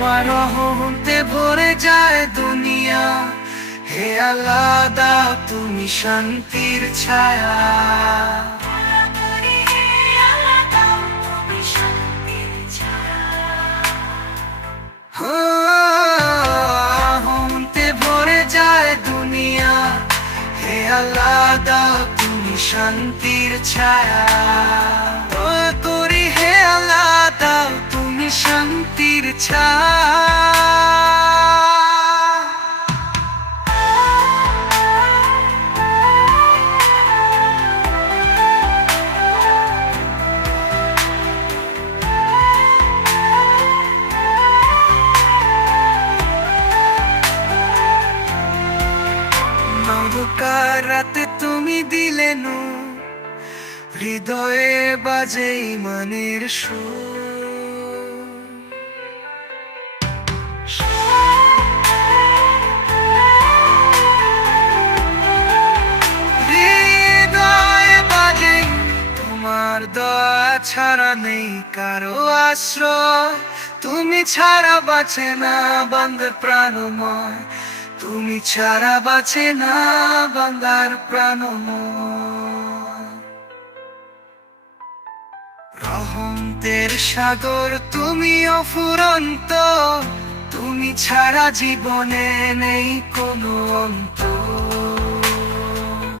তোমার রহমতে ভরে যায় দুনিয়া। হে আল্লাহ দাও তুমি শান্তির ছায়া। রহমতে ভরে যায় দুনিয়া। হে আল্লাহ দাও তুমি শান্তির ছায়া। হে আল্লাহ দাও তুমি শান্তির ছায়া। অন্ধকার রাতে তুমি দিলে নূর, হৃদয়ে বাজে ইমানের সুর। হৃদয়ে বাজে তোমার দয়া ছাড়া নেই কারো আশ্রয়। তুমি ছাড়া বাঁচে না বান্দার প্রাণময়। তুমি ছাড়া বাঁচে না বান্দার প্রাণময়। রহমতের সাগর তুমি অফুরন্ত। তুমি ছাড়া জীবনে নেই কোনো অন্ত।